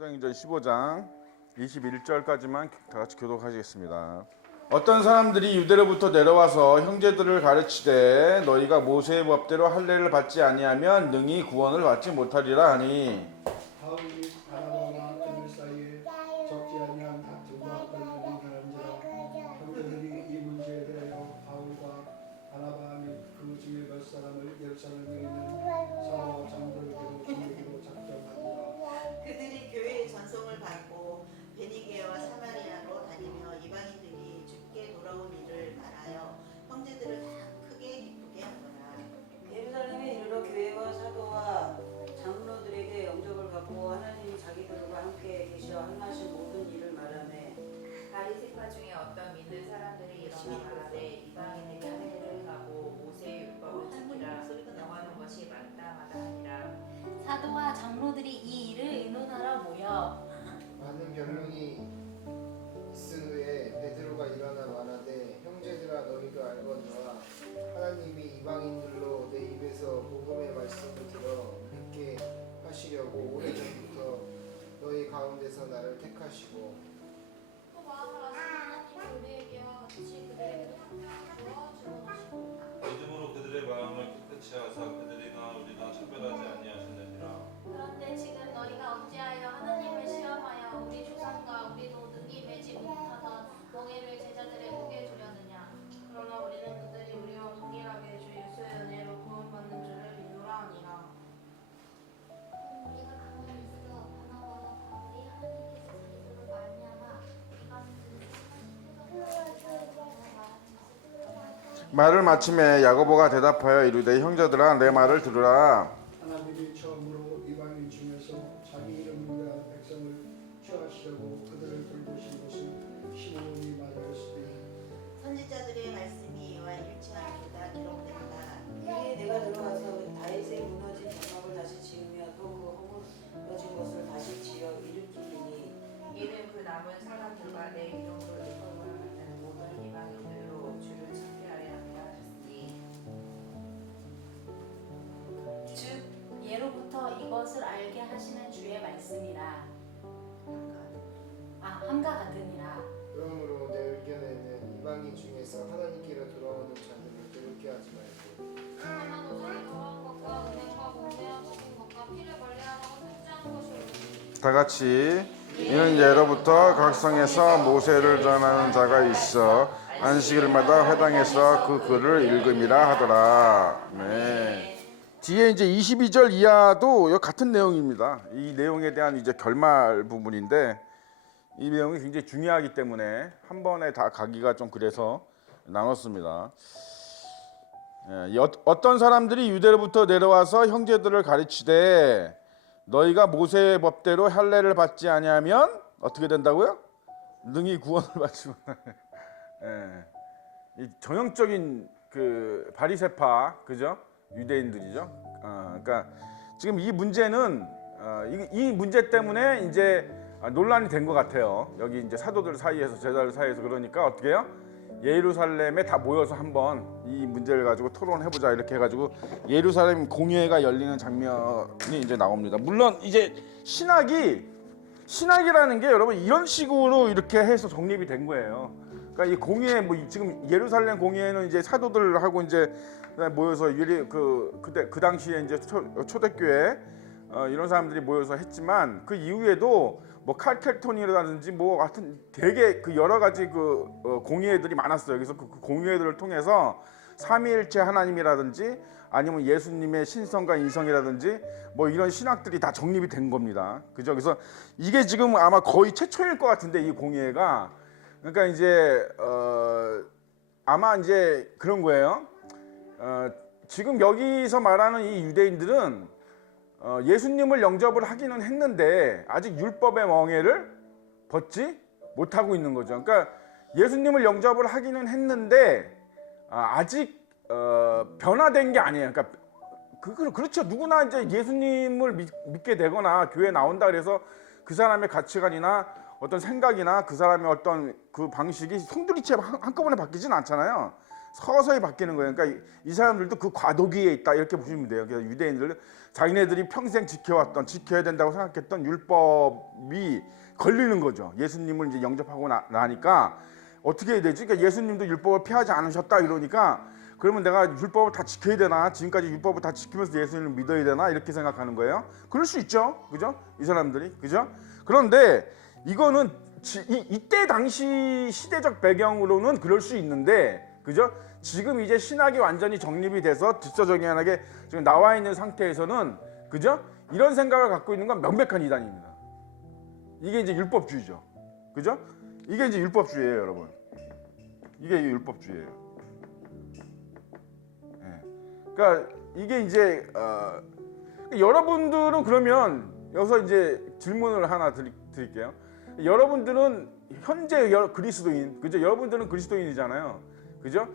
사도행전 15장 21절까지만 다 같이 교독하시겠습니다. 어떤 사람들이 유대로부터 내려와서 형제들을 가르치되 너희가 모세의 법대로 할례를 받지 아니하면 능히 구원을 받지 못하리라 하니 바울이 바나바와 그들 사이에 적지 아니한 다툼과 걸림이 나는지라. 형제들이 이 문제에 대하여 바울과 바나바 및 그 중에 몇 사람을 예루살렘에 있는 사도와 장로들에게로 보내기로 작정하니라. 그들이 교회의 전송을 받고 베니게와 사마리아로 다니며 이방인들이 죽게 돌아온 일을 말하여 형제들을 다 크게 기쁘게 하더라. 예루살렘에 이르러 교회와 사도와 장로들에게 영접을 받고 하나님이 자기들과 함께 계시어 행하신 모든 일을 말하매 바리새파 중에 어떤 믿는 사람들이 일어나 말하되 이방인에게 할례를 행하고 모세의 율법을 지키라 명하는 것이 마땅하다 하니라. 사도와 장로들이 이 일을 의논하러 모여 많은 변론이 있은 후에 베드로가 일어나 말하되 형제들아 너희도 알거니와 하나님이 이방인들로 내 입에서 복음의 말씀을 들어 믿게 하시려고 오래전부터 너희 가운데서 나를 택하시고 또 마음을 하신 하나님이 우리에게와 같이 그들에게도 함께하여 주어주시고 믿음으로 그들의 마음을 깨끗이 하사 그들이나 우리나 차별하지 아니하셨느니라. 그런데 지금 너희가 어찌하여 하나님을 시험하여 우리 조상과 우리도 능히 매지 못하던 멍에를 제자들의 목에 두려느냐. 그러나 우리는 그들이 우리와 동일하게 주 예수의 은혜로 구원받는 줄을 믿노라 하니라. 우리가 가만히 있어 바나바와 바울이 하나님께서 자기들로 말미암아 말을 마침에 야고보가 대답하여 이르되 형제들아 내 말을 들으라. 하나님이 처음으로 이방인 중에서 자기 이름을 위한 백성을 취하시려고 그들을 돌보신 것을 시므온이 말하였으니 선지자들의 말씀이 이와 일치하게 기록된다. 이에 내가 들어가서 다윗의 무너진 장막을 다시 지으며 또 그 허물어진 것을 다시 지어 일으키리니 이는 그 남은 사람들과 내 이름으로 일컬음을 받는 모든 이방인들로 주를 창피하게 하게 하셨으니 즉 예로부터 이것을 알게 하시는 주의 말씀이라. 함과 같으니라. 그러므로 내 의견에는 이방인 중에서 하나님께로 돌아오는 자들을 괴롭게 하지 말고 다만 오전에 더러운 것과 은행과 목매어 먹은 것과 피를 멀리하라고 통지한 것이 옳으니 다 같이 이는 예로부터 각 성에서 모세를 전하는 자가 있어 안식일마다 회당에서 그 글을 읽음이라 하더라. 네. 뒤에 이제 22절 이하도 같은 내용입니다. 이 내용에 대한 이제 결말 부분인데 이 내용이 굉장히 중요하기 때문에 한 번에 다 가기가 좀 그래서 나눴습니다. 어떤 사람들이 유대로부터 내려와서 형제들을 가르치되 너희가 모세의 법대로 할례를 받지 아니하면 어떻게 된다고요? 능히 구원을 받지 못하네. 이 전형적인 그 바리새파 그죠? 유대인들이죠. 그러니까 지금 이 문제는 이 문제 때문에 이제 논란이 된 것 같아요. 여기 이제 사도들 사이에서 제자들 사이에서 그러니까 어떻게 해요? 예루살렘에 다 모여서 한번 이 문제를 가지고 토론해보자 이렇게 해가지고 예루살렘 공회가 열리는 장면이 이제 나옵니다. 물론 이제 신학이라는 게 여러분 이런 식으로 이렇게 해서 정립이 된 거예요. 그러니까 이 공회 뭐 지금 예루살렘 공회는 이제 사도들하고 이제 모여서 그 당시에 이제 초대교회 이런 사람들이 모여서 했지만 그 이후에도 뭐 칼켈톤이라든지 뭐 하여튼 되게 그 여러 가지 공회들이 많았어요. 그래서 그 공회들을 통해서 삼위일체 하나님이라든지 아니면 예수님의 신성과 인성이라든지 뭐 이런 신학들이 다 정립이 된 겁니다. 그죠? 그래서 이게 지금 아마 거의 최초일 것 같은데 이 공회가 그러니까 이제 아마 이제 그런 거예요. 지금 여기서 말하는 이 유대인들은 예수님을 영접을 하기는 했는데 아직 율법의 멍에를 벗지 못하고 있는 거죠. 그러니까 예수님을 영접을 하기는 했는데 아직 변화된 게 아니에요. 그러니까 그렇죠. 누구나 이제 예수님을 믿게 되거나 교회에 나온다 그래서 그 사람의 가치관이나 어떤 생각이나 그 사람의 어떤 그 방식이 송두리째 한꺼번에 바뀌진 않잖아요. 서서히 바뀌는 거예요. 그러니까 이 사람들도 그 과도기에 있다 이렇게 보시면 돼요. 그래서 유대인들 자기네들이 평생 지켜왔던 지켜야 된다고 생각했던 율법이 걸리는 거죠. 예수님을 이제 영접하고 나니까 어떻게 해야 되지? 그러니까 예수님도 율법을 폐하지 않으셨다 이러니까 그러면 내가 율법을 다 지켜야 되나? 지금까지 율법을 다 지키면서 예수님을 믿어야 되나? 이렇게 생각하는 거예요. 그럴 수 있죠, 그죠? 이 사람들이, 그죠? 그런데 이거는 이때 당시 시대적 배경으로는 그럴 수 있는데, 그죠? 지금 이제 신학이 완전히 정립이 돼서 뒷서정연하게 지금 나와 있는 상태에서는, 그죠? 이런 생각을 갖고 있는 건 명백한 이단입니다. 이게 이제 율법주의죠, 그죠? 이게 이제 율법주의예요, 여러분. 이게 율법주의예요. 그러니까 이게 이제 여러분들은 그러면 여기서 이제 질문을 하나 드릴게요. 여러분들은 현재 그리스도인, 그죠? 여러분들은 그리스도인이잖아요, 그죠?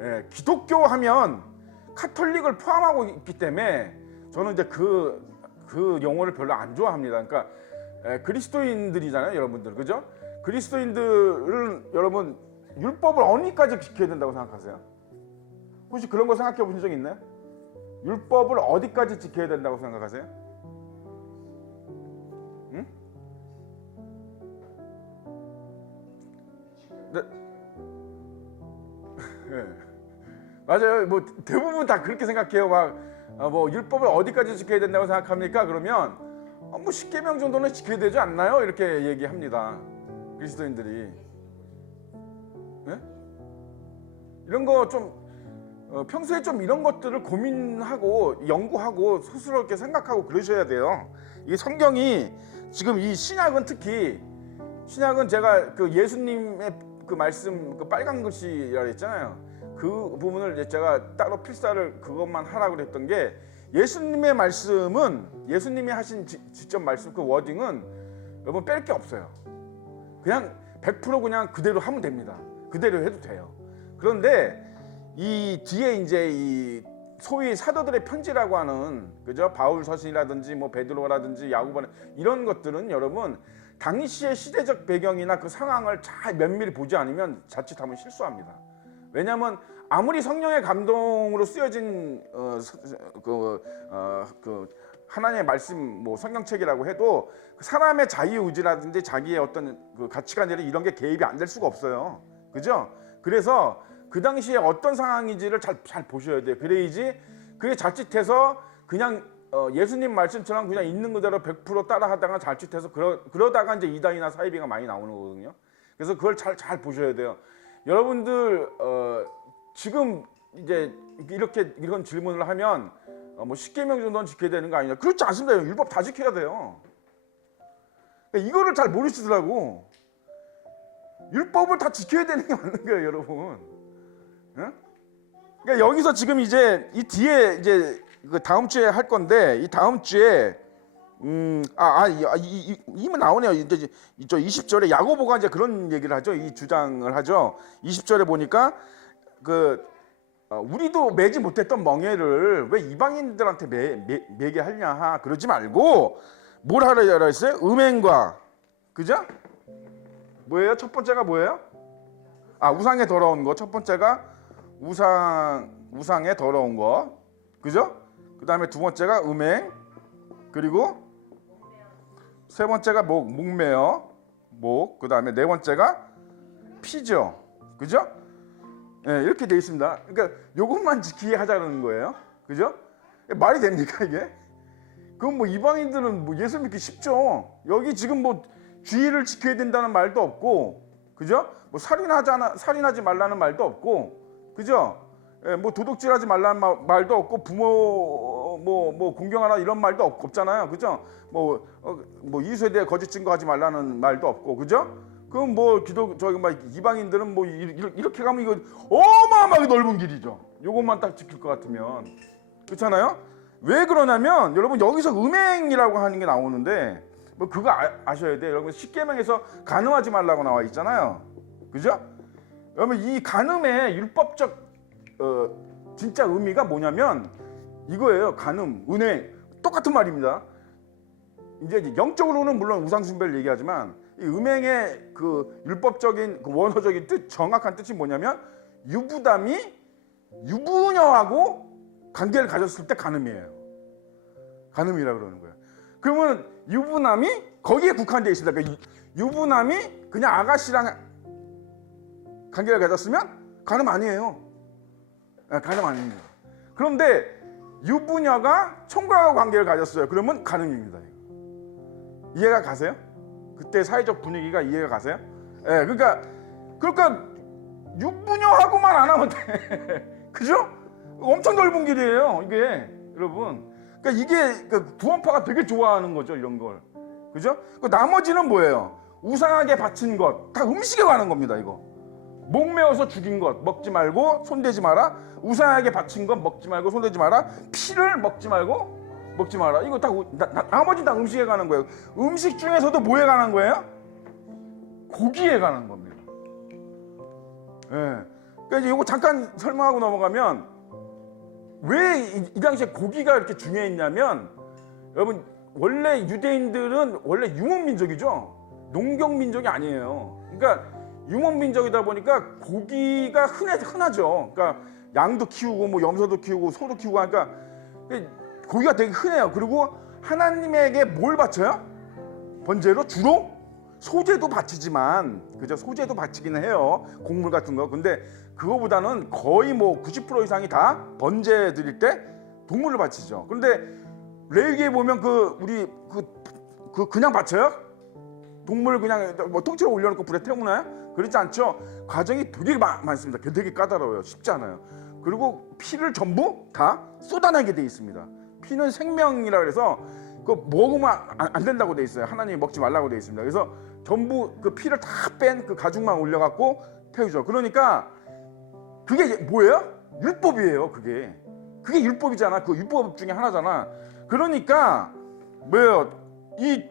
예, 기독교 하면 카톨릭을 포함하고 있기 때문에 저는 이제 그 용어를 별로 안 좋아합니다. 그러니까 그리스도인들이잖아요, 여러분들, 그죠? 그리스도인들은 여러분 율법을 어디까지 지켜야 된다고 생각하세요? 혹시 그런 거 생각해 보신 적 있나요? 율법을 어디까지 지켜야 된다고 생각하세요? 응? 네. 네. 맞아요. 뭐 대부분 다 그렇게 생각해요. 막 뭐 율법을 어디까지 지켜야 된다고 생각합니까? 그러면 뭐 10계명 정도는 지켜야 되지 않나요? 이렇게 얘기합니다. 그리스도인들이. 네? 이런 거 좀 평소에 좀 이런 것들을 고민하고 연구하고 스스로 이렇게 생각하고 그러셔야 돼요. 이게 성경이 지금 이 신약은 특히 신약은 제가 그 예수님의 그 말씀 그 빨간 글씨라 했잖아요. 그 부분을 이제 제가 따로 필사를 그것만 하라고 그랬던 게 예수님의 말씀은 예수님이 하신 직접 말씀 그 워딩은 여러분 뺄 게 없어요. 그냥 100% 그냥 그대로 하면 됩니다. 그대로 해도 돼요. 그런데 이 뒤에 이제 이 소위 사도들의 편지라고 하는, 그죠? 바울 서신이라든지 뭐 베드로라든지 야고보 이런 것들은 여러분 당시의 시대적 배경이나 그 상황을 잘 면밀히 보지 않으면 자칫하면 실수합니다. 왜냐하면 아무리 성령의 감동으로 쓰여진 하나님의 말씀 뭐 성경책이라고 해도 사람의 자유의지라든지 자기의 어떤 그 가치관이나 이런 게 개입이 안 될 수가 없어요. 그죠? 그래서 그 당시에 어떤 상황인지를 잘 보셔야 돼요. 그래야지 그게 자칫해서 그냥 예수님 말씀처럼 그냥 있는 그대로 100% 따라하다가 자칫해서 그러다가 이제 이단이나 사이비가 많이 나오는 거거든요. 그래서 그걸 잘 보셔야 돼요. 여러분들 지금 이제 이렇게 이런 질문을 하면 뭐 10계명 정도는 지켜야 되는 거 아니냐? 그렇지 않습니다. 율법 다 지켜야 돼요. 그러니까 이거를 잘 모르시더라고. 율법을 다 지켜야 되는 게 맞는 거예요, 여러분. 응? 그러니까 여기서 지금 이제 이 뒤에 이제 그 다음 주에 할 건데 이 다음 주에 이면 나오네요. 이제 저 20절에 야고보가 이제 그런 얘기를 하죠. 이 주장을 하죠. 20절에 보니까 우리도 매지 못했던 멍에를 왜 이방인들한테 매게 하냐 그러지 말고 뭘 하라 했어요? 음행과, 그죠? 뭐예요? 첫 번째가 뭐예요? 우상에 더러운 거. 첫 번째가 우상에 더러운 거, 그죠? 그 다음에 두 번째가 음행, 그리고 세 번째가 목매어, 그 다음에 네 번째가 피죠, 그죠? 네, 이렇게 돼 있습니다. 그러니까 요것만 지키게 하자는 거예요, 그죠? 말이 됩니까 이게? 그럼 뭐 이방인들은 뭐 예수 믿기 쉽죠. 여기 지금 뭐 주의를 지켜야 된다는 말도 없고, 그죠? 뭐 살인하지 말라는 말도 없고, 그죠? 예, 뭐 도둑질하지 말라는 말도 없고 부모 뭐 공경하라 이런 말도 없잖아요, 그죠? 뭐 이웃에 대해 거짓 증거하지 말라는 말도 없고, 그죠? 그럼 뭐 이방인들은 뭐 이렇게 가면 이거 어마어마하게 넓은 길이죠. 요것만 딱 지킬 것 같으면, 그렇잖아요? 왜 그러냐면 여러분 여기서 음행이라고 하는 게 나오는데 뭐 그거 아셔야 돼요. 여러분 10계명에서 간음하지 말라고 나와 있잖아요, 그죠? 여러분 이 간음의 율법적 진짜 의미가 뭐냐면 이거예요. 간음, 은행 똑같은 말입니다. 이제 영적으로는 물론 우상숭배를 얘기하지만 이 음행의 그 율법적인 그 원어적인 뜻, 정확한 뜻이 뭐냐면 유부남이 유부녀하고 관계를 가졌을 때 간음이에요. 간음이라 그러는 거예요. 그러면 유부남이 거기에 국한되어 있습니다. 그러니까 유부남이 그냥 아가씨랑 관계를 가졌으면 간음 아니에요. 간음 아닙니다. 그런데 유부녀가 총각하고 관계를 가졌어요. 그러면 간음입니다. 이해가 가세요? 그때 사회적 분위기가 이해가 가세요? 예, 그러니까 유부녀하고만 안 하면 돼. 그죠? 엄청 넓은 길이에요, 이게 여러분. 그러니까 이게 구원파가 되게 좋아하는 거죠, 이런 걸. 그죠? 나머지는 뭐예요? 우상하게 바친 것, 다 음식에 관한 겁니다, 이거. 목 메어서 죽인 것 먹지 말고 손대지 마라. 우상하게 바친 것 먹지 말고 손대지 마라. 피를 먹지 말고 먹지 마라. 이거 다 나머지 다 음식에 관한 거예요. 음식 중에서도 뭐에 관한 거예요? 고기에 관한 겁니다. 예. 그러니까 이제 이거 잠깐 설명하고 넘어가면 왜 이 당시에 고기가 이렇게 중요했냐면, 여러분 원래 유대인들은 원래 유목민족이죠. 농경민족이 아니에요. 그러니까 유목민족이다 보니까 고기가 흔하죠. 그러니까 양도 키우고 뭐 염소도 키우고 소도 키우고 하니까 고기가 되게 흔해요. 그리고 하나님에게 뭘 바쳐요? 번제로 주로 소제도 바치지만, 그죠? 소제도 바치기는 해요. 곡물 같은 거. 근데 그거보다는 거의 뭐 90% 이상이 다 번제 드릴 때 동물을 바치죠. 그런데 레위기에 보면 우리 그냥 바쳐요? 동물을 그냥 뭐 통째로 올려놓고 불에 태우나요? 그렇지 않죠. 과정이 되게 많습니다. 되게 까다로워요. 쉽지 않아요. 그리고 피를 전부 다 쏟아내게 돼 있습니다. 피는 생명이라 그래서 그거 먹으면 안 된다고 돼 있어요. 하나님이 먹지 말라고 돼 있습니다. 그래서 전부 그 피를 다 뺀 그 가죽만 올려갖고 태우죠. 그러니까 그게 뭐예요? 율법이에요. 그게 율법이잖아. 그 율법 중에 하나잖아. 그러니까 뭐예요? 이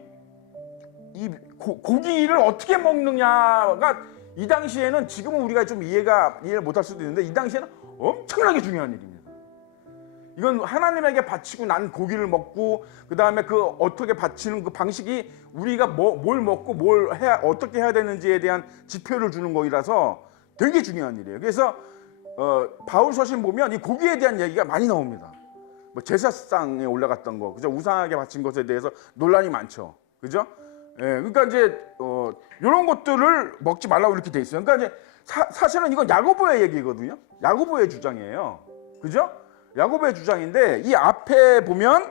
고기를 어떻게 먹느냐가 이 당시에는, 지금은 우리가 좀 이해를 못할 수도 있는데 이 당시에는 엄청나게 중요한 일입니다. 이건 하나님에게 바치고 난 고기를 먹고, 그 다음에 그 어떻게 바치는 그 방식이 우리가 뭘 먹고 어떻게 해야 되는지에 대한 지표를 주는 거이라서 되게 중요한 일이에요. 그래서 바울 서신 보면 이 고기에 대한 얘기가 많이 나옵니다. 뭐 제사상에 올라갔던 거, 그죠? 우상하게 바친 것에 대해서 논란이 많죠, 그죠? 예, 그러니까 이제 이런 것들을 먹지 말라고 이렇게 돼 있어요. 그러니까 이제 사실은 이건 야고보의 얘기거든요. 야고보의 주장이에요, 그죠? 야고보의 주장인데, 이 앞에 보면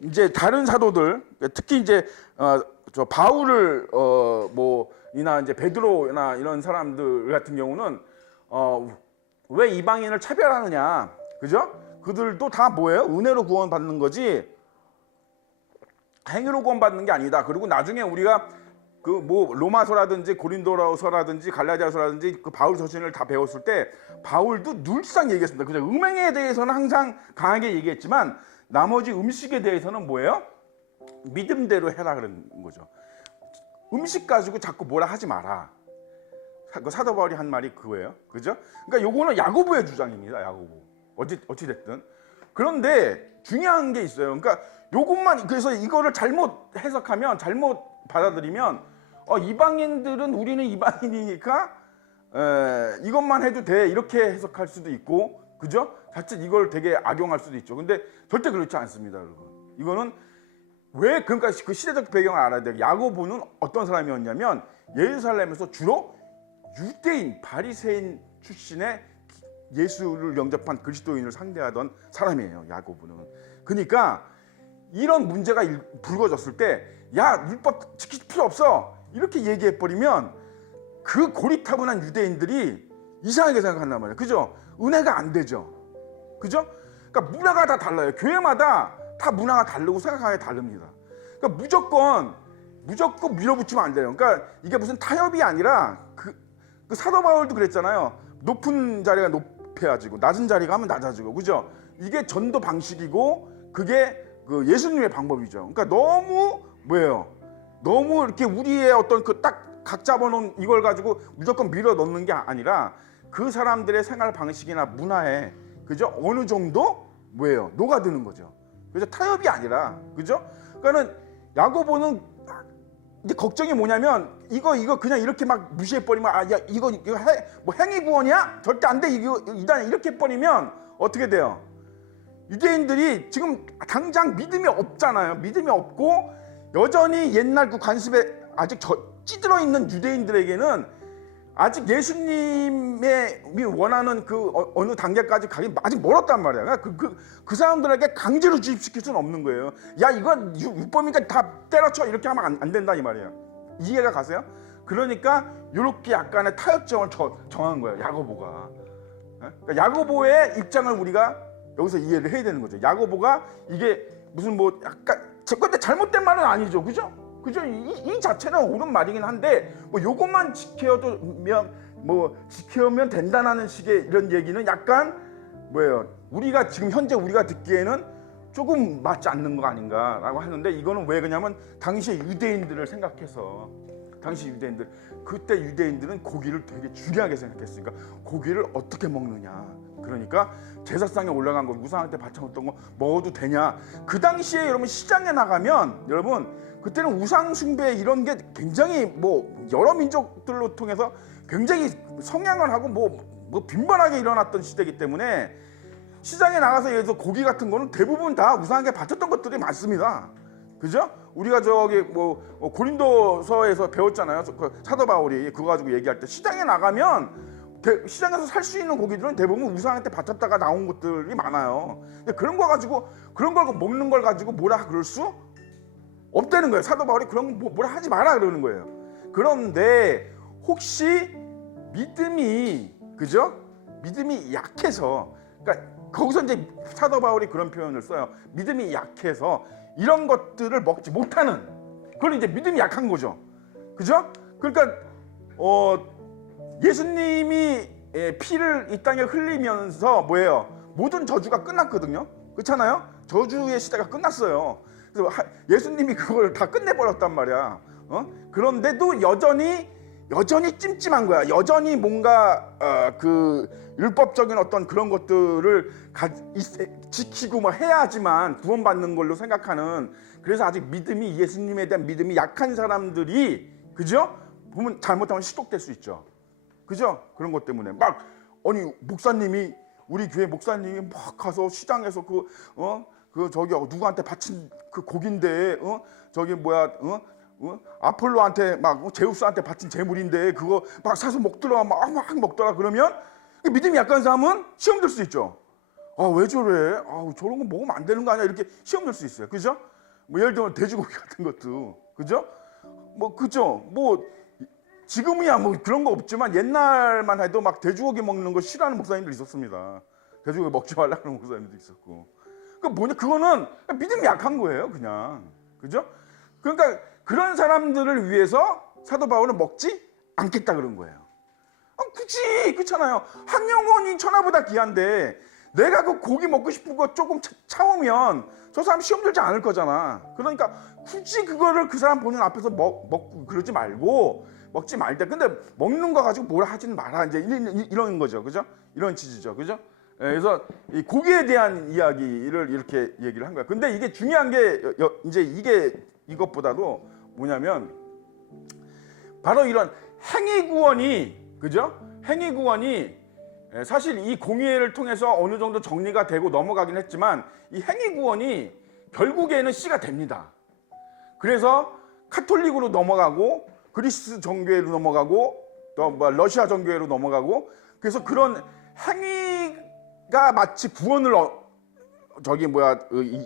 이제 다른 사도들, 특히 이제 저 바울을 이나 이제 베드로나 이런 사람들 같은 경우는 왜 이방인을 차별하느냐, 그죠? 그들도 다 뭐예요? 은혜로 구원받는 거지 행위로 구원받는 게 아니다. 그리고 나중에 우리가 그 뭐 로마서라든지 고린도서라든지 갈라디아서라든지 그 바울 서신을 다 배웠을 때 바울도 늘상 얘기했습니다. 그죠? 음행에 대해서는 항상 강하게 얘기했지만 나머지 음식에 대해서는 뭐예요? 믿음대로 해라 그런 거죠. 음식 가지고 자꾸 뭐라 하지 마라. 사도 바울이 한 말이 그거예요. 그죠? 그러니까 요거는 야고보의 주장입니다. 야고보. 어찌 됐든. 그런데 중요한 게 있어요. 그러니까 요것만, 그래서 이거를 잘못 해석하면, 잘못 받아들이면 이방인들은 우리는 이방인이니까 이것만 해도 돼, 이렇게 해석할 수도 있고, 그죠? 자칫 이걸 되게 악용할 수도 있죠. 근데 절대 그렇지 않습니다, 여러분. 이거는 왜, 그러니까 그 시대적 배경을 알아야 돼요. 야고보는 어떤 사람이었냐면 예루살렘에서 주로 유대인, 바리새인 출신의 예수를 영접한 그리스도인을 상대하던 사람이에요, 야고보는. 그러니까 이런 문제가 불거졌을 때, 야, 율법 지킬 필요 없어, 이렇게 얘기해버리면 그 고리타분한 유대인들이 이상하게 생각한단 말이에요. 그죠? 은혜가 안 되죠. 그죠? 그러니까 문화가 다 달라요. 교회마다 다 문화가 다르고 생각하기 다릅니다. 그러니까 무조건 밀어붙이면 안 돼요. 그러니까 이게 무슨 타협이 아니라 그 사도 바울도 그랬잖아요. 높은 자리가 높아지고 낮은 자리가 하면 낮아지고, 그죠? 이게 전도 방식이고 그게 그 예수님의 방법이죠. 그러니까 너무 너무 이렇게 우리의 어떤 그 딱 각 잡아놓은 이걸 가지고 무조건 밀어 넣는 게 아니라 그 사람들의 생활 방식이나 문화에, 그죠? 어느 정도 녹아드는 거죠. 그죠? 타협이 아니라, 그죠? 그러니까는 야고보는 이제 걱정이 뭐냐면 이거 그냥 이렇게 막 무시해 버리면 야 이거 뭐 행위 구원이야? 절대 안 돼. 이거 이단 이렇게 해 버리면 어떻게 돼요? 유대인들이 지금 당장 믿음이 없잖아요. 믿음이 없고 여전히 옛날 그 관습에 아직 찌들어 있는 유대인들에게는 아직 예수님의 원하는 그 어느 단계까지 가기 아직 멀었단 말이야. 그 사람들에게 강제로 주입시킬 수는 없는 거예요. 야 이건 율법이니까 다 때려쳐 이렇게 하면 안 된다 이 말이야. 이해가 가세요? 그러니까 이렇게 약간의 타협점을 정한 거예요. 야고보가. 그러니까 야고보의 입장을 우리가 여기서 이해를 해야 되는 거죠. 야고보가 이게 무슨 뭐 약간 근데 잘못된 말은 아니죠, 그죠? 그죠? 이 자체는 옳은 말이긴 한데 뭐 요것만 지켜면 된다는 식의 이런 얘기는 약간 뭐예요? 우리가 지금 현재 우리가 듣기에는 조금 맞지 않는 거 아닌가라고 하는데 이거는 왜 그러냐면 당시의 유대인들을 생각해서 당시 유대인들 그때 유대인들은 고기를 되게 중요하게 생각했으니까 고기를 어떻게 먹느냐 그러니까 제사상에 올라간 거 우상한테 바쳐놓던 거 먹어도 되냐 그 당시에 여러분 시장에 나가면 여러분 그때는 우상 숭배 이런 게 굉장히 뭐 여러 민족들로 통해서 굉장히 성향을 하고 뭐 빈번하게 일어났던 시대이기 때문에 시장에 나가서 예를 들어 고기 같은 거는 대부분 다 우상에게 바쳤던 것들이 많습니다. 그죠? 우리가 저기 뭐 고린도서에서 배웠잖아요. 그 사도 바울이 그거 가지고 얘기할 때 시장에 나가면 시장에서 살 수 있는 고기들은 대부분 우상한테 바쳤다가 나온 것들이 많아요. 근데 그런 거 가지고 그런 걸 먹는 걸 가지고 뭐라 그럴 수 없다는 거예요. 사도 바울이 그런 거 뭐라 하지 마라 그러는 거예요. 그런데 혹시 믿음이 그죠? 믿음이 약해서 그러니까 거기서 이제 사도 바울이 그런 표현을 써요. 믿음이 약해서 이런 것들을 먹지 못하는 그건 이제 믿음이 약한 거죠. 그죠? 그러니까 예수님이 피를 이 땅에 흘리면서 뭐예요? 모든 저주가 끝났거든요. 그렇잖아요? 저주의 시대가 끝났어요. 그래서 예수님이 그걸 다 끝내버렸단 말이야. 그런데도 여전히 찜찜한 거야. 여전히 뭔가 그 율법적인 어떤 그런 것들을 지키고 뭐 해야지만 구원받는 걸로 생각하는 그래서 아직 믿음이 예수님에 대한 믿음이 약한 사람들이 그죠? 보면 잘못하면 시독될 수 있죠. 그죠? 그런 것 때문에 막 아니 목사님이 우리 교회 목사님이 막 가서 시장에서 그 저기 누구한테 바친 그 고기인데 저기 뭐야 아폴로한테 막 제우스한테 바친 제물인데 그거 막 사서 먹더라 막 먹더라 그러면 믿음이 약한 사람은 시험 들 수 있죠. 아 왜 저래? 아 저런 거 먹으면 안 되는 거 아니야? 이렇게 시험 들 수 있어요. 그죠? 뭐 예를 들면 돼지고기 같은 것도 그죠? 뭐 그죠? 뭐 지금이야 뭐 그런 거 없지만 옛날만 해도 막 돼지고기 먹는 거 싫어하는 목사님들 있었습니다. 돼지고기 먹지 말라는 목사님도 있었고. 그 뭐냐 그거는 믿음이 약한 거예요, 그냥. 그죠? 그러니까 그런 사람들을 위해서 사도 바울은 먹지 않겠다 그런 거예요. 굳이 그렇잖아요. 한 영혼이 천하보다 귀한데 내가 그 고기 먹고 싶은 거 조금 참으면 저 사람 시험 들지 않을 거잖아. 그러니까 굳이 그거를 그 사람 보는 앞에서 먹고 그러지 말고 먹지 말자. 근데 먹는 거 가지고 뭐라 하지는 마라. 이제 이런 거죠, 그죠? 이런 취지죠, 그죠? 그래서 이 고기에 대한 이야기를 이렇게 얘기를 한 거야. 근데 이게 중요한 게 이제 이것보다도 뭐냐면 바로 이런 행위 구원이 그죠? 행위 구원이 사실 이 공의회를 통해서 어느 정도 정리가 되고 넘어가긴 했지만 이 행위 구원이 결국에는 씨가 됩니다. 그래서 카톨릭으로 넘어가고 그리스 정교회로 넘어가고 또 뭐 러시아 정교회로 넘어가고 그래서 그런 행위가 마치 구원을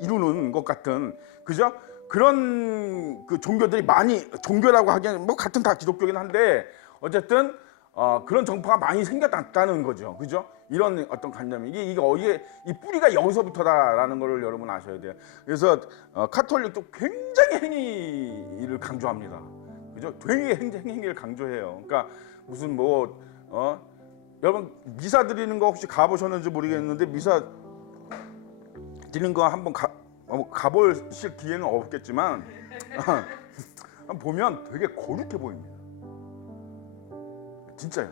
이루는 것 같은 그죠? 그런 그 종교들이 많이 종교라고 하기에는 뭐 같은 다 기독교긴 한데 어쨌든 그런 정파가 많이 생겼다는 거죠, 그죠? 이런 어떤 관념이 이게 이 뿌리가 여기서부터다라는 걸 여러분 아셔야 돼요. 그래서 카톨릭도 굉장히 행위를 강조합니다, 그죠? 되게 행위를 강조해요. 그러니까 무슨 여러분 미사 드리는 거 혹시 가보셨는지 모르겠는데 미사 드리는 거 한번 가보실 기회는 없겠지만 보면 되게 거룩해 보입니다. 진짜요.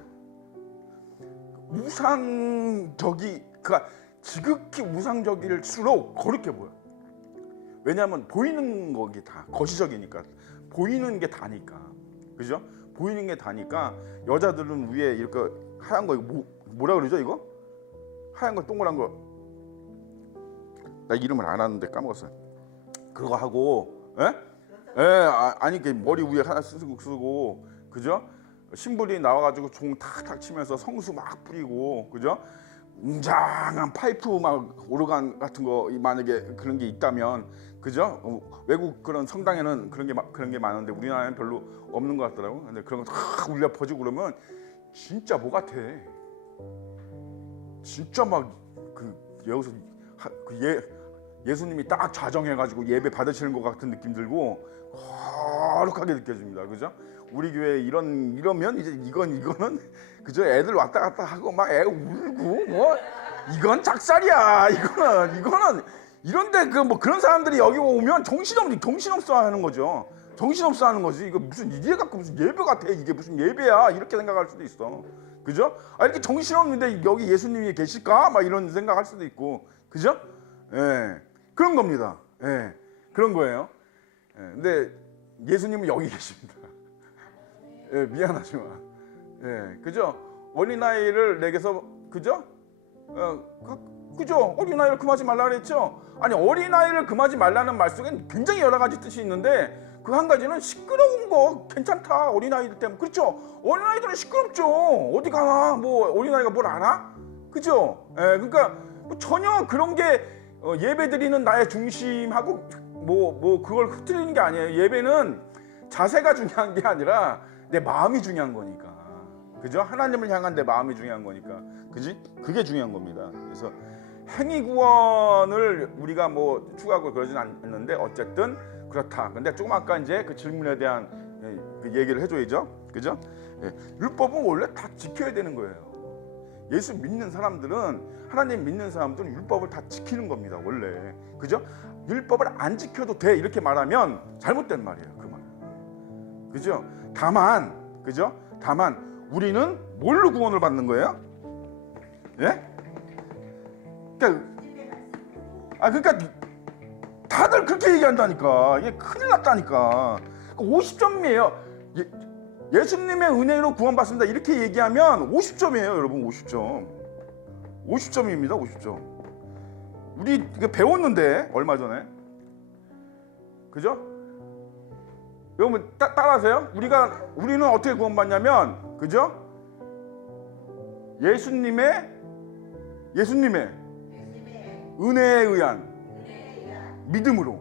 그러니까 지극히 우상적일수록 거룩해 보여. 왜냐하면 보이는 거기 다 거시적이니까 보이는 게 다니까. 그죠? 보이는 게 다니까 여자들은 위에 이렇게 하얀 거 이거 뭐라 그러죠 이거? 하얀 거 동그란 거. 나 이름을 안 아는데 까먹었어요. 그거 하고, 아니 그 머리 위에 하나 쓰고, 그죠? 신부들이 나와가지고 종 탁탁 치면서 성수 막 뿌리고, 그죠? 웅장한 파이프 막 오르간 같은 거 만약에 그런 게 있다면, 그죠? 외국 그런 성당에는 그런 게 많은데 우리나라에는 별로 없는 것 같더라고. 근데 그런 거 탁 울려 퍼지고 그러면 진짜 뭐 같아. 진짜 막 여기서 예수님이 딱 좌정해가지고 예배 받으시는 것 같은 느낌 들고 거룩하게 느껴집니다. 그죠? 우리 교회 이러면 이제 이거는 그죠? 애들 왔다 갔다 하고 막 애 울고 뭐 이건 작살이야. 이거는 이런데 뭐 그런 사람들이 여기 오면 정신없어 하는 거죠. 정신없어 하는 거지. 이거 무슨 이게 갖고 무슨 예배 같아. 이게 무슨 예배야. 이렇게 생각할 수도 있어. 그죠? 이렇게 정신없는데 여기 예수님이 계실까? 막 이런 생각할 수도 있고. 그죠? 예. 그런 겁니다. 예. 그런 거예요. 예. 근데 예수님은 여기 계십니다. 예, 미안하지만. 예. 그죠? 어린아이를 내게서 그죠? 그죠? 어린아이를 금하지 말라 그랬죠? 아니 어린아이를 금하지 말라는 말 속엔 굉장히 여러 가지 뜻이 있는데 그 한 가지는 시끄러운 거 괜찮다 어린아이들 때문에. 그렇죠? 어린아이들은 시끄럽죠. 어디 가나 뭐 어린아이가 뭘 알아? 그죠? 예, 그러니까 뭐 전혀 그런 게 예배 드리는 나의 중심하고 뭐 그걸 흐트리는 게 아니에요. 예배는 자세가 중요한 게 아니라 내 마음이 중요한 거니까. 그죠? 하나님을 향한 내 마음이 중요한 거니까. 그지? 그게 중요한 겁니다. 그래서 행위 구원을 우리가 뭐 추구하고 그러진 않는데 어쨌든 그렇다. 근데 조금 아까 이제 그 질문에 대한 그 얘기를 해줘야죠. 그죠? 예. 율법은 원래 다 지켜야 되는 거예요. 예수 믿는 사람들은 하나님 믿는 사람들은 율법을 다 지키는 겁니다. 원래. 그죠? 율법을 안 지켜도 돼 이렇게 말하면 잘못된 말이에요. 그 말. 그죠? 다만 그죠? 다만 우리는 뭘로 구원을 받는 거예요? 예? 그러니까 다들 그렇게 얘기한다니까. 이게 큰일 났다니까. 50점이에요. 예수님의 은혜로 구원받습니다. 이렇게 얘기하면 50점이에요, 여러분. 50점. 50점입니다. 50점. 우리 이거 배웠는데 얼마 전에. 그죠? 여러분 따라하세요. 우리는 어떻게 구원받냐면, 그죠? 예수님의 은혜에 의한 믿음으로.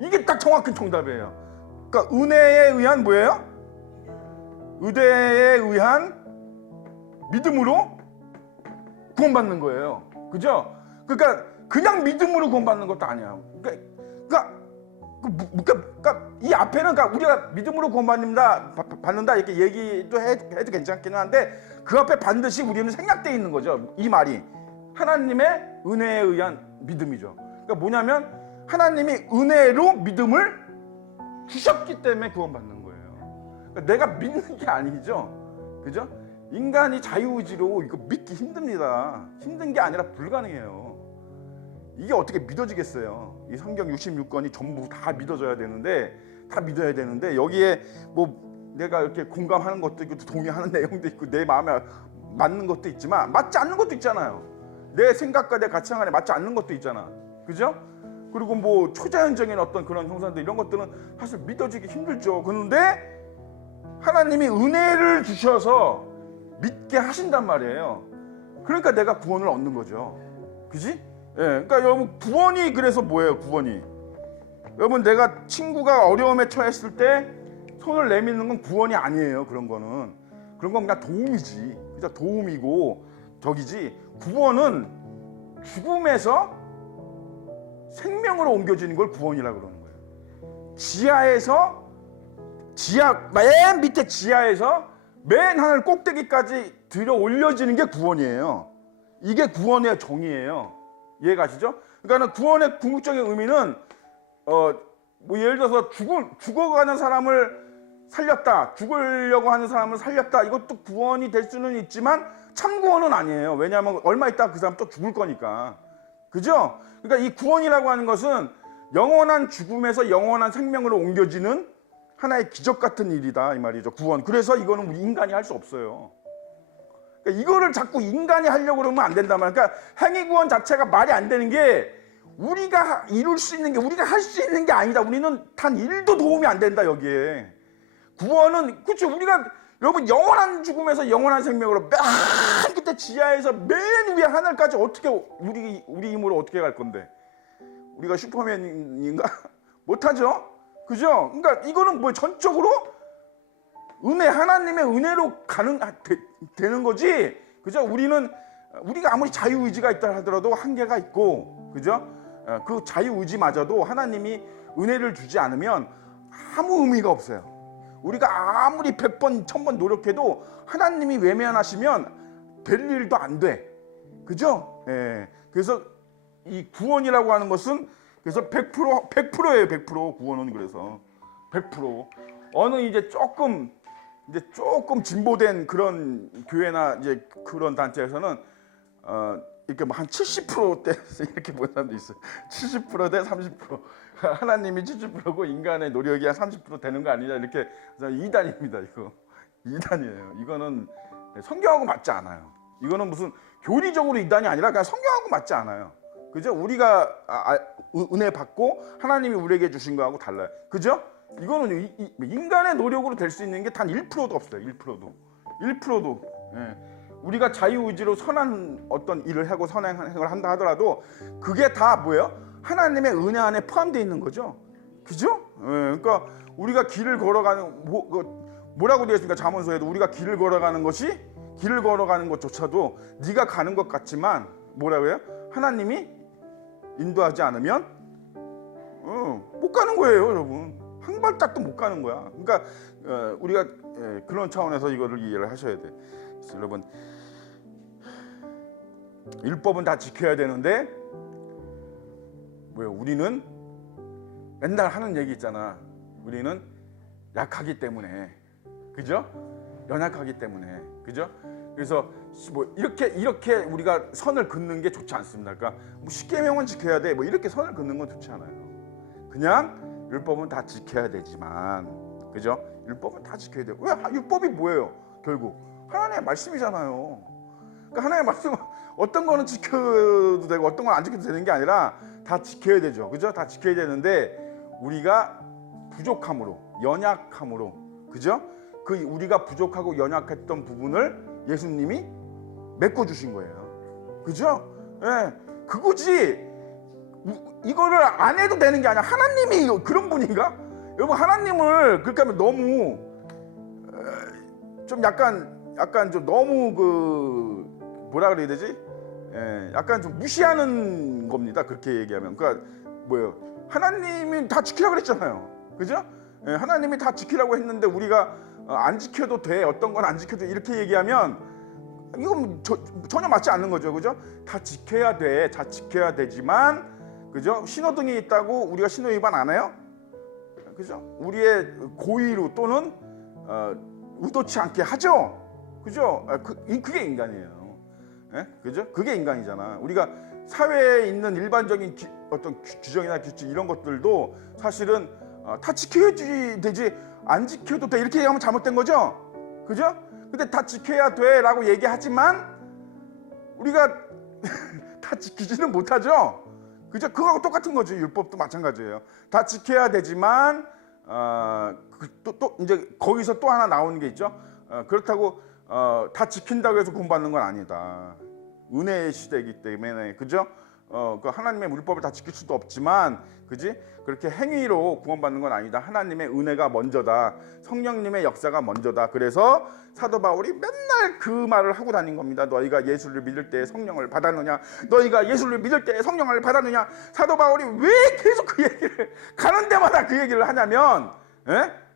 이게 딱 정확한 정답이에요. 그러니까 은혜에 의한 뭐예요? 은혜에 의한 믿음으로 구원받는 거예요. 그죠? 그러니까 그냥 믿음으로 구원받는 것도 아니야. 그러니까 이 앞에는 우리가 믿음으로 구원받는다 이렇게 얘기도 해도 괜찮기는 한데 그 앞에 반드시 우리는 생략되어 있는 거죠. 이 말이 하나님의 은혜에 의한 믿음이죠. 그러니까 뭐냐면 하나님이 은혜로 믿음을 주셨기 때문에 구원받는 거예요. 그러니까 내가 믿는 게 아니죠. 그죠? 인간이 자유의지로 이거 믿기 힘듭니다. 힘든 게 아니라 불가능해요. 이게 어떻게 믿어지겠어요? 이 성경 66권이 전부 다 믿어져야 되는데 다 믿어야 되는데 여기에 뭐 내가 이렇게 공감하는 것도 있고 동의하는 내용도 있고 내 마음에 맞는 것도 있지만 맞지 않는 것도 있잖아요. 내 생각과 내 가치관에 맞지 않는 것도 있잖아. 그죠? 그리고 뭐 초자연적인 어떤 그런 형상들 이런 것들은 사실 믿어지기 힘들죠. 그런데 하나님이 은혜를 주셔서 믿게 하신단 말이에요. 그러니까 내가 구원을 얻는 거죠. 그지? 예. 그러니까 여러분 구원이 그래서 뭐예요? 구원이. 여러분 내가 친구가 어려움에 처했을 때 손을 내미는 건 구원이 아니에요. 그런 건 그냥 도움이지. 그죠? 도움이고 저기지. 구원은 죽음에서 생명으로 옮겨지는 걸 구원이라고 그러는 거예요. 맨 밑에 지하에서 맨 하늘 꼭대기까지 들어 올려지는 게 구원이에요. 이게 구원의 정의예요. 이해가시죠? 그러니까 구원의 궁극적인 의미는 뭐 예를 들어서 죽어가는 사람을 살렸다, 죽으려고 하는 사람을 살렸다, 이것도 구원이 될 수는 있지만 참 구원은 아니에요. 왜냐하면 얼마 있다가 그 사람 또 죽을 거니까. 그죠? 그러니까 이 구원이라고 하는 것은 영원한 죽음에서 영원한 생명으로 옮겨지는 하나의 기적 같은 일이다 이 말이죠. 구원. 그래서 이거는 우리 인간이 할 수 없어요. 그러니까 이거를 자꾸 인간이 하려고 그러면 안 된단 말이야. 그러니까 행위 구원 자체가 말이 안 되는 게 우리가 이룰 수 있는 게 우리가 할 수 있는 게 아니다. 우리는 단 1도 도움이 안 된다 여기에. 구원은 그렇죠. 우리가 여러분 영원한 죽음에서 영원한 생명으로 맨 끝에 지하에서 맨 위에 하늘까지 어떻게 우리 힘으로 어떻게 갈 건데? 우리가 슈퍼맨인가? 못하죠. 그죠? 그러니까 이거는 뭐 전적으로 은혜 하나님의 은혜로 되는 거지. 그죠? 우리가 아무리 자유의지가 있다 하더라도 한계가 있고, 그죠? 그 자유의지마저도 하나님이 은혜를 주지 않으면 아무 의미가 없어요. 우리가 아무리 100번, 1000번 노력해도 하나님이 외면하시면 될 일도 안 돼. 그죠? 예. 그래서 이 구원이라고 하는 것은 그래서 100%예요. 100% 구원은 그래서 100%. 어느 이제 조금 진보된 그런 교회나 이제 그런 단체에서는 이렇게 뭐 한 70%대 이렇게 보는 사람도 있어요. 70%대 30%. 하나님이 70%고 인간의 노력이 한 30% 되는 거 아니냐 이렇게. 이단입니다. 이거 이단이에요. 이거는 성경하고 맞지 않아요. 이거는 무슨 교리적으로 이단이 아니라 그냥 성경하고 맞지 않아요. 그죠? 우리가 은혜 받고 하나님이 우리에게 주신 거하고 달라요. 그죠? 이거는 인간의 노력으로 될 수 있는 게 단 1%도 없어요. 1%도. 예. 우리가 자유의지로 선한 어떤 일을 하고 선한 행을 한다 하더라도 그게 다 뭐예요? 하나님의 은혜 안에 포함되어 있는 거죠. 그죠? 예. 그러니까 우리가 길을 걸어가는 뭐라고 되어 있습니까? 잠언서에도 우리가 길을 걸어가는 것조차도 네가 가는 것 같지만 뭐라고 해요? 하나님이 인도하지 않으면 못 가는 거예요, 여러분. 한 발짝도 못 가는 거야. 그러니까 우리가 그런 차원에서 이거를 이해를 하셔야 돼. 그래서 여러분, 율법은 다 지켜야 되는데 우리는 맨날 하는 얘기 있잖아. 우리는 약하기 때문에, 그죠? 연약하기 때문에, 그죠? 그래서 뭐 이렇게 우리가 선을 긋는 게 좋지 않습니다. 그러니까 뭐 10계명은 지켜야 돼. 뭐 이렇게 선을 긋는 건 좋지 않아요. 그냥 율법은 다 지켜야 되지만, 그죠? 율법은 다 지켜야 돼요. 왜? 율법이 뭐예요? 결국 하나님의 말씀이잖아요. 그러니까 하나님의 말씀 어떤 거는 지켜도 되고 어떤 건 안 지켜도 되는 게 아니라 다 지켜야 되죠. 그죠? 다 지켜야 되는데 우리가 부족함으로, 연약함으로, 그죠? 그 우리가 부족하고 연약했던 부분을 예수님이 메꿔주신 거예요. 그죠? 예, 그거지. 이거를 안 해도 되는 게 아니야. 하나님이 그런 분인가? 여러분, 하나님을 그렇게 하면 너무 좀 약간 좀 너무 뭐라 그래야 되지? 약간 좀 무시하는 겁니다. 그렇게 얘기하면. 그러니까 뭐예요? 하나님이 다 지키라고 그랬잖아요. 그죠? 하나님이 다 지키라고 했는데 우리가 안 지켜도 돼. 어떤 건 안 지켜도 이렇게 얘기하면 이건 전혀 맞지 않는 거죠. 그죠? 다 지켜야 돼. 다 지켜야 되지만, 그죠? 신호등이 있다고 우리가 신호 위반 안 해요? 그죠? 우리의 고의로 또는 의도치 않게 하죠. 그죠? 그게 인간이에요. 예? 그죠? 그게 인간이잖아. 우리가 사회에 있는 일반적인 어떤 규정이나 규칙 이런 것들도 사실은 다 지켜야지 되지 안 지켜도 돼 이렇게 얘기하면 잘못된 거죠. 그죠? 근데 다 지켜야 돼라고 얘기하지만 우리가 다 지키지는 못하죠. 그죠? 그거하고 똑같은 거지. 율법도 마찬가지예요. 다 지켜야 되지만 또 이제 거기서 또 하나 나오는 게 있죠. 그렇다고 다 지킨다고 해서 구원받는 건 아니다. 은혜의 시대이기 때문에, 그죠? 그 하나님의 율법을 다 지킬 수도 없지만, 그지? 그렇게 행위로 구원받는 건 아니다. 하나님의 은혜가 먼저다. 성령님의 역사가 먼저다. 그래서 사도 바울이 맨날 그 말을 하고 다닌 겁니다. 너희가 예수를 믿을 때 성령을 받았느냐? 너희가 예수를 믿을 때 성령을 받았느냐? 사도 바울이 왜 계속 그 얘기를 가는 데마다 그 얘기를 하냐면,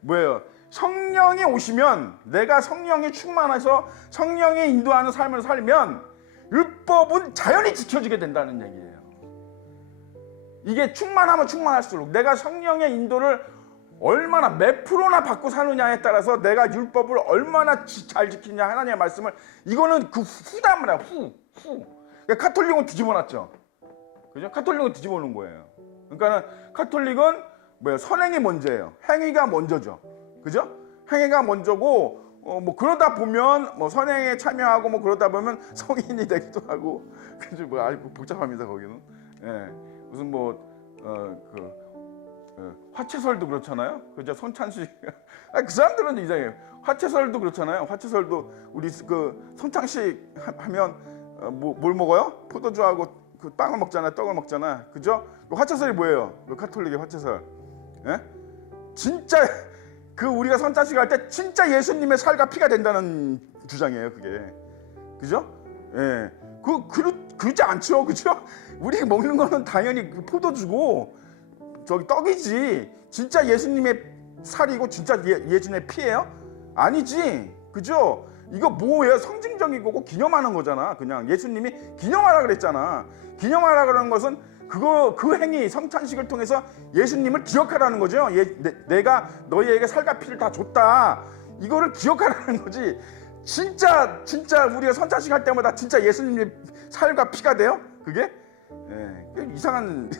뭐예요? 성령이 오시면, 내가 성령이 충만해서 성령이 인도하는 삶을 살면 율법은 자연히 지켜지게 된다는 얘기예요. 이게 충만하면 충만할수록 내가 성령의 인도를 얼마나 몇 프로나 받고 사느냐에 따라서 내가 율법을 얼마나 잘 지키냐, 하나님의 말씀을, 이거는 그 후단 말이야. 후. 그러니까 카톨릭은 뒤집어 놨죠. 그죠? 카톨릭은 뒤집어 놓은 거예요. 그러니까는 카톨릭은 뭐예요? 선행이 먼저예요. 행위가 먼저죠. 그죠? 행위가 먼저고 뭐 그러다 보면 뭐 선행에 참여하고 뭐 그러다 보면 성인이 되기도 하고 그죠? 뭐 아주 복잡합니다 거기는. 예. 무슨 화채설도 그렇잖아요. 그죠? 손찬식. 그 사람들은 이상해요. 화채설도 그렇잖아요. 화채설도 우리 그 손창식 하면 뭘 먹어요? 포도주하고 그 빵을 먹잖아요. 떡을 먹잖아. 그죠? 화채설이 뭐예요? 카톨릭의 화채설. 예? 진짜 그 우리가 손창식 할 때 진짜 예수님의 살과 피가 된다는 주장이에요. 그게. 그죠? 예. 그러지 않죠. 그죠? 우리 먹는 거는 당연히 그 포도주고 저기 떡이지. 진짜 예수님의 살이고 진짜 예수님의 피예요? 아니지. 그죠? 이거 뭐예요? 상징적인 거고 기념하는 거잖아. 그냥 예수님이 기념하라 그랬잖아. 기념하라 그러는 것은 그 행위 성찬식을 통해서 예수님을 기억하라는 거죠. 내가 너희에게 살과 피를 다 줬다. 이거를 기억하라는 거지. 진짜 우리가 성찬식 할 때마다 진짜 예수님의 살과 피가 돼요? 그게? 예, 이상한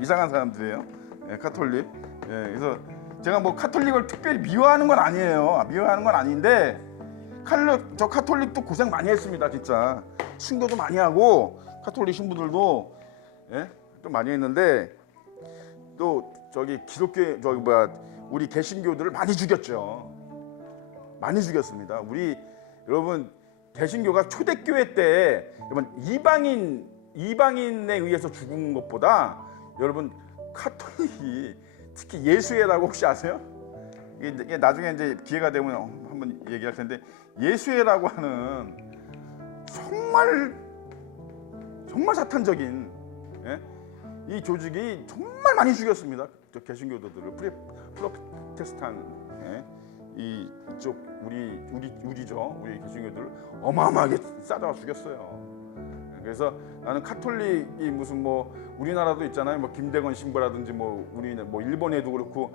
사람들이에요. 예, 카톨릭. 예, 그래서 제가 뭐 카톨릭을 특별히 미워하는 건 아니에요. 미워하는 건 아닌데 저 카톨릭도 고생 많이 했습니다. 진짜 순교도 많이 하고 카톨릭 신부들도 예? 좀 많이 했는데 또 저기 기독교 우리 개신교들을 많이 죽였죠. 많이 죽였습니다. 우리 여러분 개신교가 초대교회 때 여러분 이방인에 의해서 죽은 것보다 여러분 카톨릭이 특히 예수회라고 혹시 아세요? 이게 나중에 이제 기회가 되면 한번 얘기할 텐데 예수회라고 하는 정말 사탄적인 예? 이 조직이 정말 많이 죽였습니다. 저 개신교도들을 프로테스탄 예? 이쪽 우리죠 우리 개신교들을 어마어마하게 싸다가 죽였어요. 그래서 나는 카톨릭이 무슨 뭐 우리나라도 있잖아요. 뭐 김대건 신부라든지 뭐 우리는 뭐 일본에도 그렇고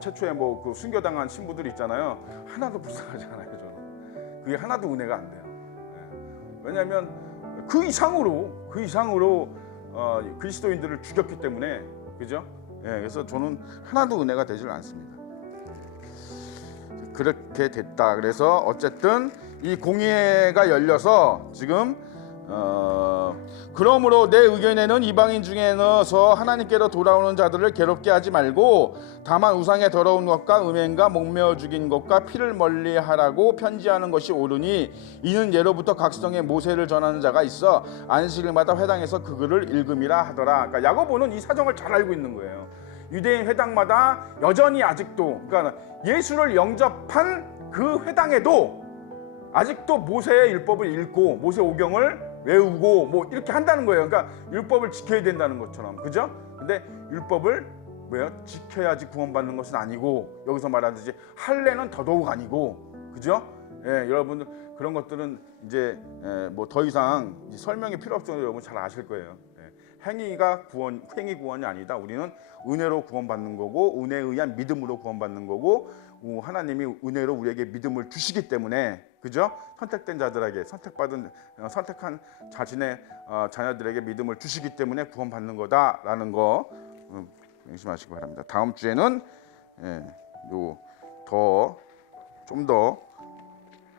최초에 뭐 그 순교당한 신부들 있잖아요. 하나도 불쌍하지 않아요. 저는 그게 하나도 은혜가 안 돼요. 예. 왜냐하면 그 이상으로 그리스도인들을 죽였기 때문에 그죠? 예, 그래서 저는 하나도 은혜가 되질 않습니다. 그렇게 됐다. 그래서 어쨌든 이 공의회가 열려서 지금 그러므로 내 의견에는 이방인 중에 넣어서 하나님께로 돌아오는 자들을 괴롭게 하지 말고 다만 우상의 더러운 것과 음행과 목매어 죽인 것과 피를 멀리하라고 편지하는 것이 옳으니 이는 예로부터 각성의 모세를 전하는 자가 있어 안식일마다 회당에서 그 글을 읽음이라 하더라. 그러니까 야고보는 이 사정을 잘 알고 있는 거예요. 유대인 회당마다 여전히 아직도 그러니까 예수를 영접한 그 회당에도 아직도 모세의 율법을 읽고 모세 오경을 외우고 뭐 이렇게 한다는 거예요. 그러니까 율법을 지켜야 된다는 것처럼. 그죠? 근데 율법을 지켜야지 구원받는 것은 아니고 여기서 말하듯이 할례는 더더욱 아니고. 그죠? 예, 여러분 그런 것들은 이제 뭐 더 이상 설명이 필요 없죠. 여러분 잘 아실 거예요. 예, 행위 구원이 아니다. 우리는 은혜로 구원받는 거고 은혜에 의한 믿음으로 구원받는 거고 하나님이 은혜로 우리에게 믿음을 주시기 때문에 그죠? 선택된 자들에게 선택한 자신의 자녀들에게 믿음을 주시기 때문에 구원받는 거다라는 거 명심하시기 바랍니다. 다음 주에는 좀 더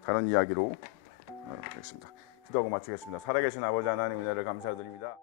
다른 이야기로 하겠습니다. 기도하고 마치겠습니다. 살아계신 아버지 하나님 은혜를 감사드립니다.